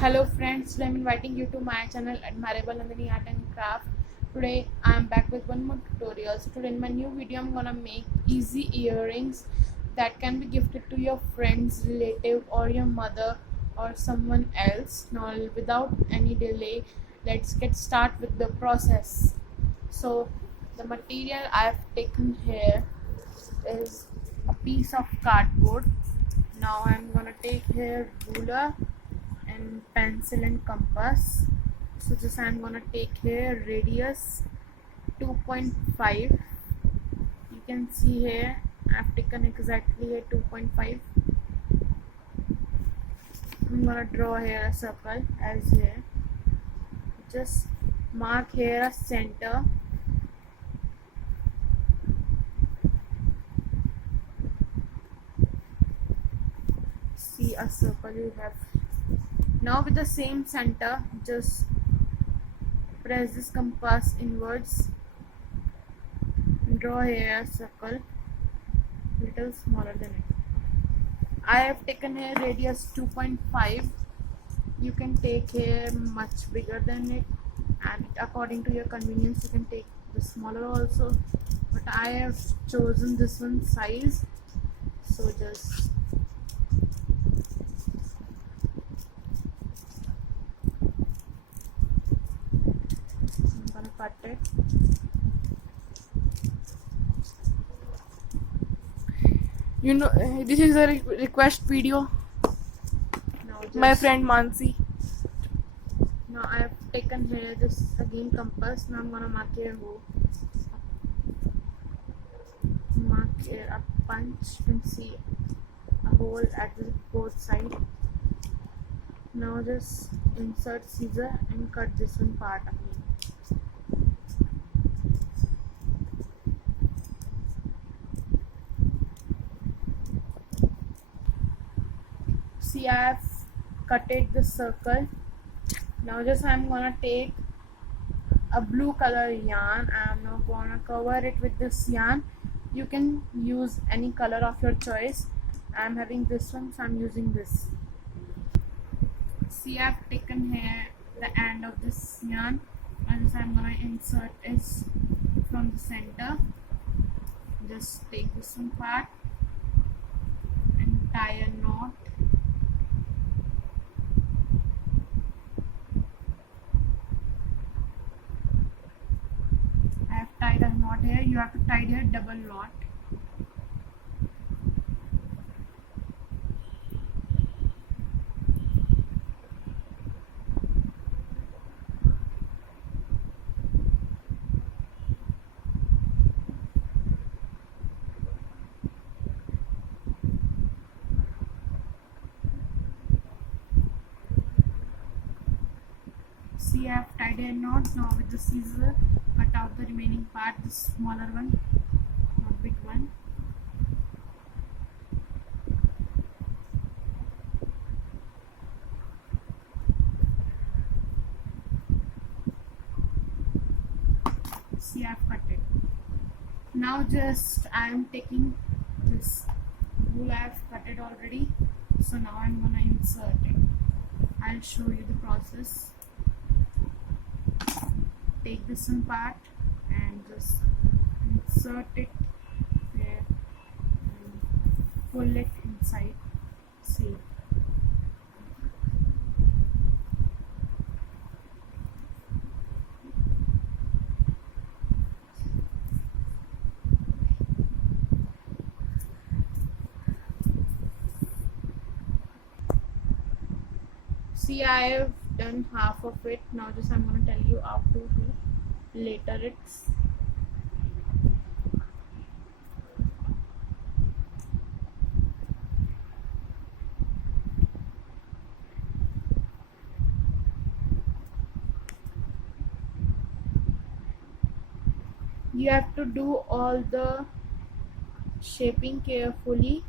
Hello friends, today I'm inviting you to my channel Admirable Nandini Art and Craft. Today I am back with one more tutorial. So today in my new video I'm gonna make easy earrings that can be gifted to your friends, relative or your mother or someone else. Now without any delay, let's get started with the process. So the material I've taken here is a piece of cardboard. Now I'm gonna take here ruler and pencil and compass. So just I'm gonna take here radius 2.5. You can see here I've taken exactly a 2.5. I'm gonna draw here a circle as here. Just mark here a center. See a circle you have. Now with the same center, just press this compass inwards. Draw here a circle, little smaller than it. I have taken here radius 2.5. You can take here much bigger than it, and according to your convenience you can take the smaller also, but I have chosen this one size. So just I'm gonna cut it. This is a request video. Now My friend Mansi. now I have taken here this again compass. Now I'm gonna mark here a punch and see a hole at both sides. Now just insert scissor and cut this one part again. See, I have cutted the circle. Now just I'm gonna take a blue color yarn. I'm now gonna cover it with this yarn. You can use any color of your choice. I'm having this one, so I'm using this. See, I've taken here the end of this yarn, and I'm gonna insert it from the center. Just take this one part and tie a knot. I have tied a knot here. You have to tie here double knot. See, I have tied a knot. Now with the scissor, cut out the remaining part, the smaller one, not big one. See, I have cut it. Now just I am taking this wool. I have cut it already. So now I'm gonna insert it. I'll show you the process. Take this one part and just insert it there and pull it inside. See, I have done half of it. Now just I'm gonna tell you how to do later. It's you have to do all the shaping carefully.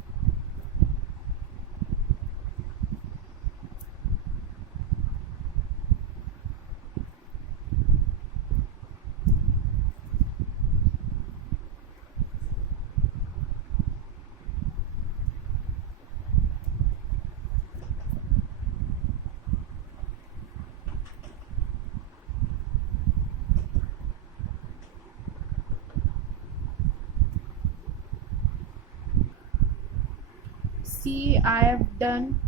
See, I have done.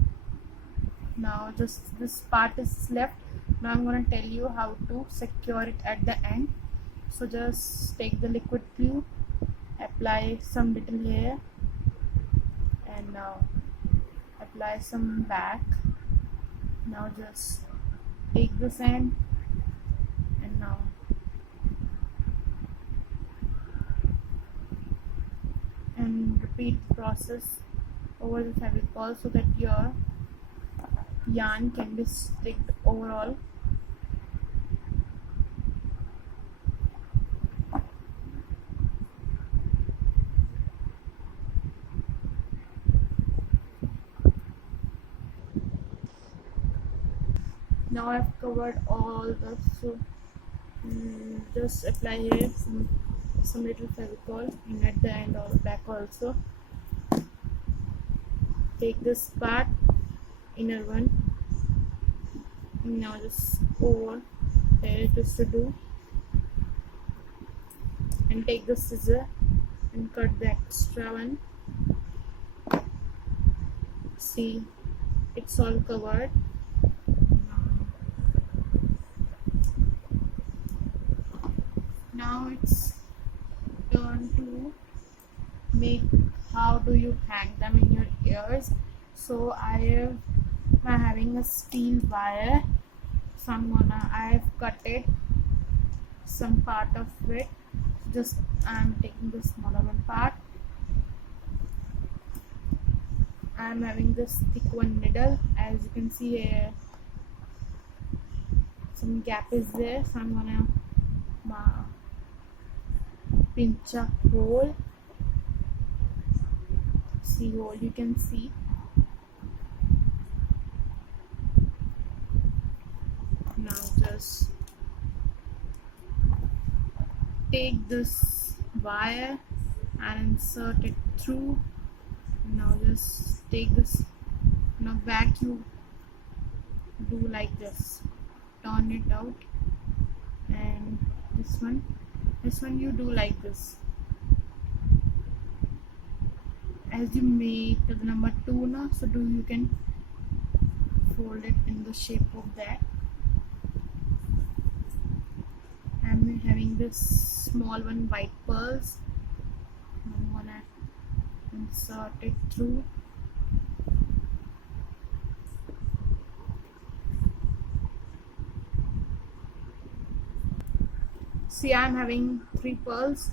Now just this part is left. Now I'm gonna tell you how to secure it at the end. So just take the liquid glue, apply some little here, and now apply some back. Now just take this end, and now and repeat the process over the Fevicol so that your yarn can be sticked overall. Now I've covered all the, so just apply here some little Fevicol, and at the end or back also. Take this part, inner one. Now just over there it is to do, and take the scissor and cut the extra one. See, it's all covered. Now it's turn to make how do you hang them in your ears. So I'm having a steel wire, so I've cut it some part of it. Just I'm taking the smaller one part. I'm having this thick one needle. As you can see here, some gap is there, so I'm gonna pinch a hole. See hole, you can see. Now just take this wire and insert it through. Now just take this, now back you do like this, turn it out, and this one you do like this. As you make the number 2 now, so you can fold it in the shape of that. I'm having this small one white pearls. I'm gonna insert it through. See, I'm having 3 pearls.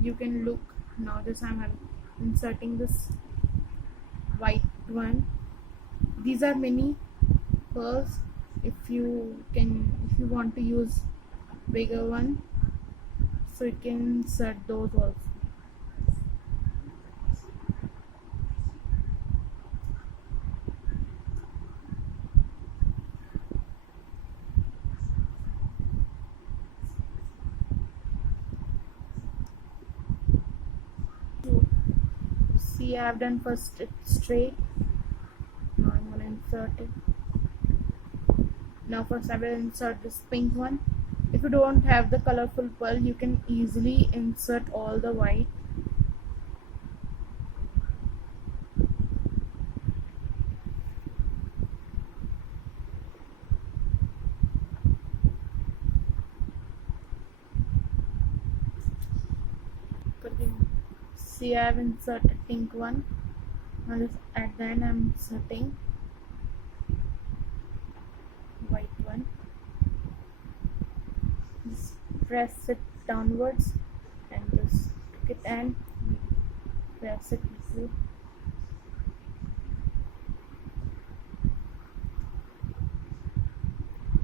You can look. Now this I'm inserting this white one. These are mini pearls. If you want to use bigger one, so you can insert those also. See, I have done first it straight. Now I'm gonna insert it. Now first I will insert this pink one. If you don't have the colorful pearl, you can easily insert all the white. See, I have inserted pink one. Now at the end I'm inserting white one. Just press it downwards and just pick it and press it through.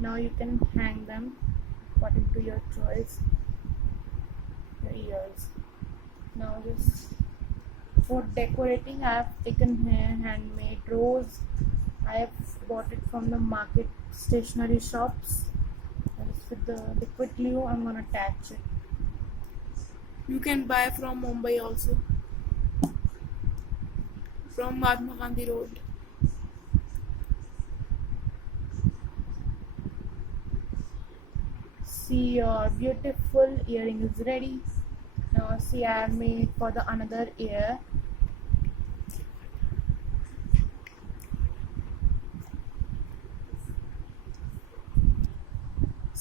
Now you can hang them according to your choice, your ears. Now just for decorating, I have taken here handmade rose. I have bought it from the market stationery shops. And with the liquid glue, I'm gonna attach it. You can buy from Mumbai also, from Mahatma Gandhi Road. See, your beautiful earring is ready. Now see, I have made for the another ear.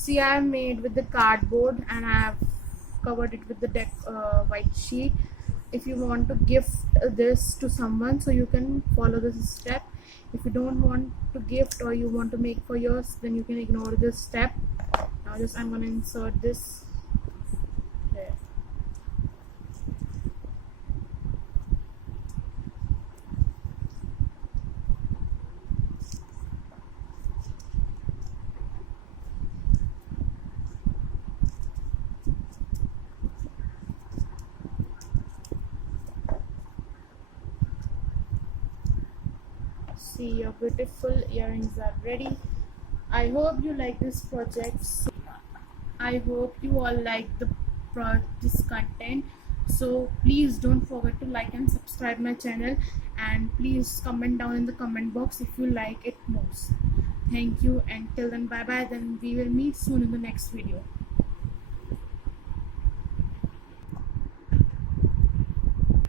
See, I have made with the cardboard and I have covered it with the white sheet. If you want to gift this to someone, so you can follow this step. If you don't want to gift or you want to make for yours, then you can ignore this step. Now just I'm going to insert this here. See, your beautiful earrings are ready. I hope you like this project. I hope you all like this content. So please don't forget to like and subscribe my channel, and please comment down in the comment box if you like it most. Thank you, and till then, bye bye. Then we will meet soon in the next video.